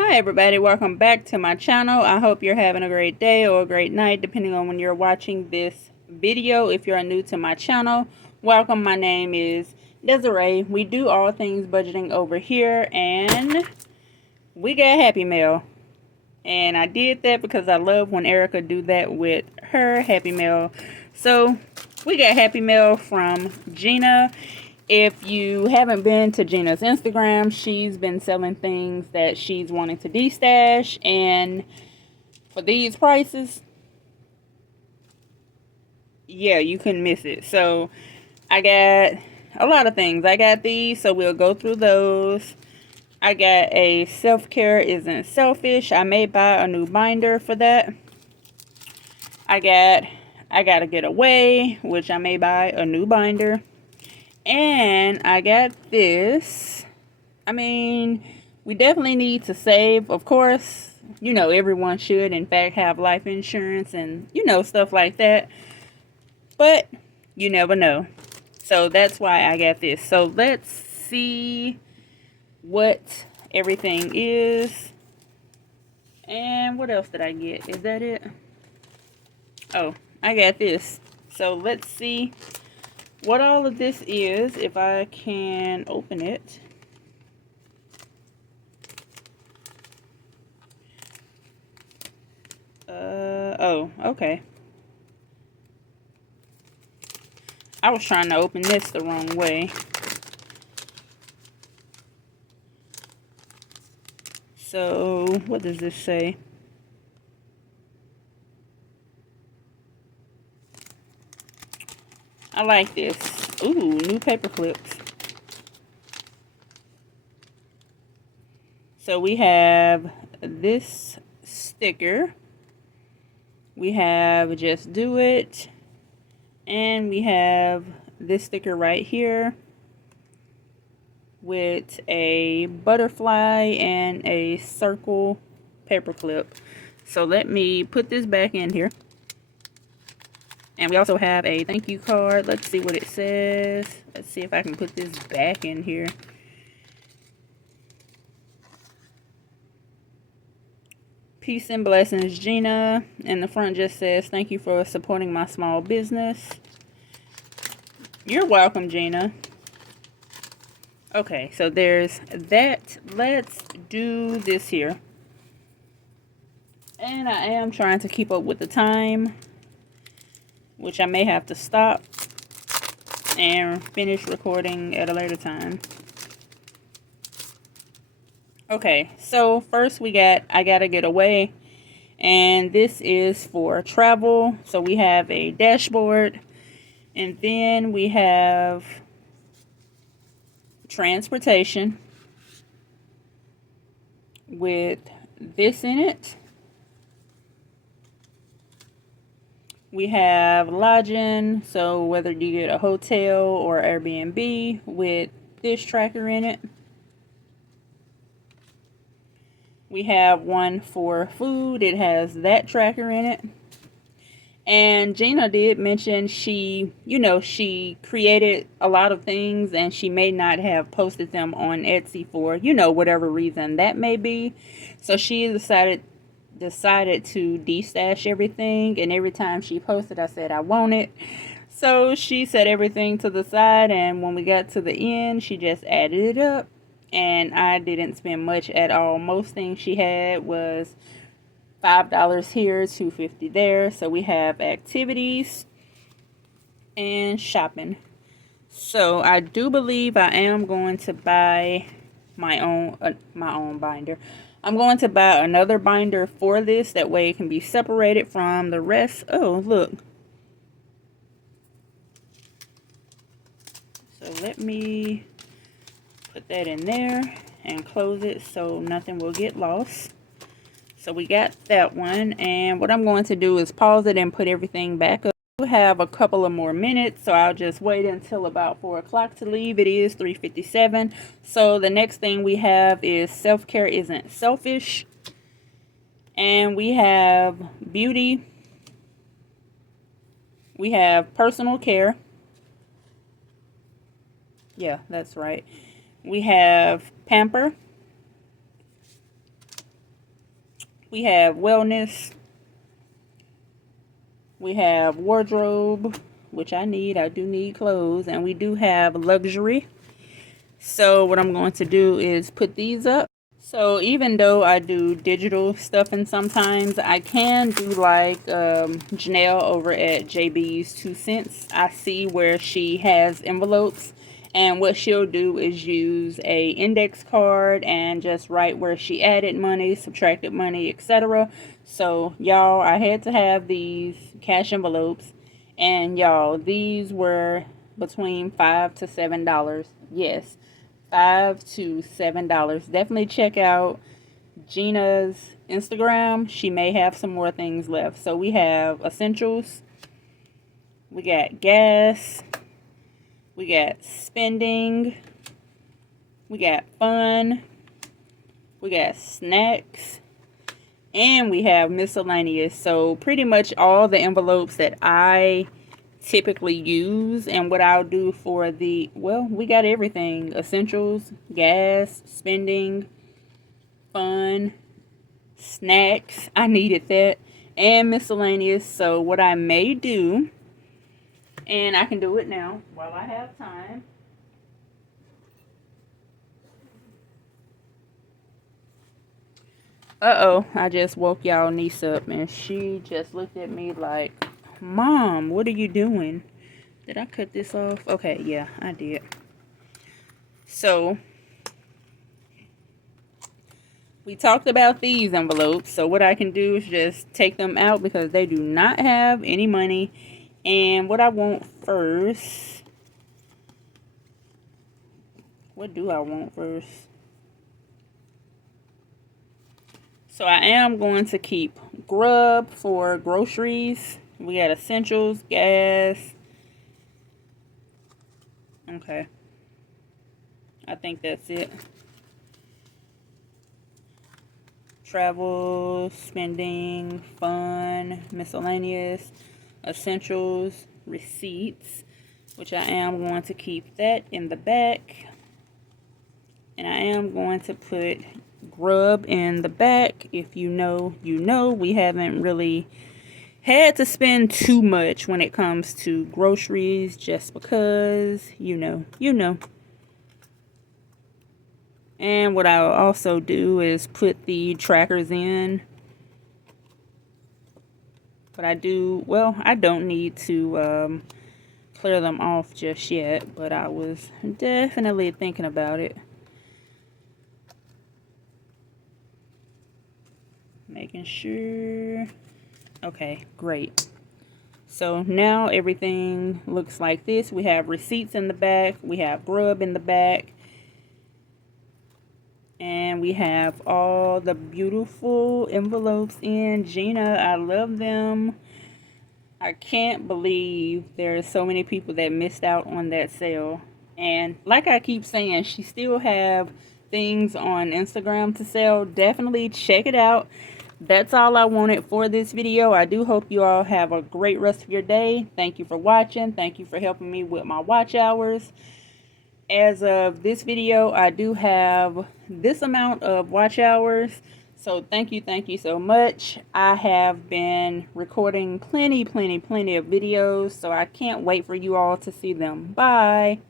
Hi everybody, welcome back to my channel. I hope you're having a great day or a great night depending on when you're watching this video. If you're new to my channel, welcome. My name is Desiree. We do all things budgeting over here, and we got Happy Mail. And I did that because I love when Erica do that with her Happy Mail. So we got Happy Mail from Gina. If you haven't been to Gina's Instagram, she's been selling things that she's wanting to destash, and for these prices, yeah, you couldn't miss it. So I got a lot of things. I got these, so we'll go through those. I got a self-care isn't selfish. I may buy a new binder for that. I gotta get away, which I may buy a new binder. And I got this. I mean, we definitely need to save. Of course, you know, everyone should, in fact, have life insurance and, you know, stuff like that. But you never know. So that's why I got this. So let's see what everything is. And what else did I get? Is that it? Oh, I got this. So let's see what all of this is, if I can open it. Oh, okay. I was trying to open this the wrong way. So, what does this say? I like this. Ooh, new paper clips. So we have this sticker. We have Just Do It. And we have this sticker right here with a butterfly and a circle paper clip. So let me put this back in here. And we also have a thank you card. Let's see what it says. Let's see if I can put this back in here. Peace and blessings, Gina. And the front just says, thank you for supporting my small business. You're welcome, Gina. Okay, so there's that. Let's do this here. And I am trying to keep up with the time, which I may have to stop and finish recording at a later time. Okay, so first we got I Gotta Get Away, and this is for travel. So we have a dashboard, and then we have transportation with this in it. We have lodging, so whether you get a hotel or Airbnb, with this tracker in it. We have one for food. It has that tracker in it. And Gina did mention she created a lot of things, and she may not have posted them on Etsy for, whatever reason that may be. So she decided to destash everything, and every time she posted, I said I want it. So she set everything to the side, and when we got to the end, she just added it up, and I didn't spend much at all. Most things she had was $5 here, $2.50 there. So we have activities and shopping. So I do believe I am going to buy my own binder. I'm going to buy another binder for this. That way it can be separated from the rest. Oh, look. So let me put that in there and close it so nothing will get lost. So we got that one, and what I'm going to do is pause it and put everything back up. We have a couple of more minutes, so I'll just wait until about 4 o'clock to leave. It is 3:57. So the next thing we have is self-care isn't selfish, and we have beauty, we have personal care. Yeah, that's right. We have pamper, We have wellness. We have wardrobe, which I need. I do need clothes. And we do have luxury. So what I'm going to do is put these up. So even though I do digital stuff and sometimes I can do like Janelle over at JB's 2 cents. I see where she has envelopes, and what she'll do is use a index card and just write where she added money, subtracted money, etc. So y'all, I had to have these cash envelopes, and y'all, these were between $5 to $7. Yes, $5 to $7. Definitely check out Gina's Instagram. She may have some more things left. So we have essentials, we got gas, we got spending, we got fun, we got snacks, and we have miscellaneous. So pretty much all the envelopes that I typically use, and what I'll do for the, well, we got everything: essentials, gas, spending, fun, snacks, I needed that, and miscellaneous. So what I may do, and I can do it now while I have time, I just woke y'all niece up, and she just looked at me like, Mom, what are you doing? Did I cut this off? Okay, yeah, I did. So, we talked about these envelopes. So what I can do is just take them out because they do not have any money. And what I want first, what do I want first? So I am going to keep grub for groceries. We got essentials, gas. Okay. I think that's it. Travel, spending, fun, miscellaneous, essentials, receipts, which I am going to keep that in the back. And I am going to put grub in the back. If you know, you know. We haven't really had to spend too much when it comes to groceries, just because, you know. And what I'll also do is put the trackers in. But I don't need to clear them off just yet, but I was definitely thinking about it. Making sure. Okay, great. So now everything looks like this. We have receipts in the back. We have grub in the back. And we have all the beautiful envelopes in. Gina, I love them. I can't believe there's so many people that missed out on that sale. And like I keep saying, she still have things on Instagram to sell. Definitely check it out. That's all I wanted for this video. I do hope you all have a great rest of your day. Thank you for watching. Thank you for helping me with my watch hours. As of this video, I do have this amount of watch hours. So thank you so much. I have been recording plenty of videos, so I can't wait for you all to see them. Bye.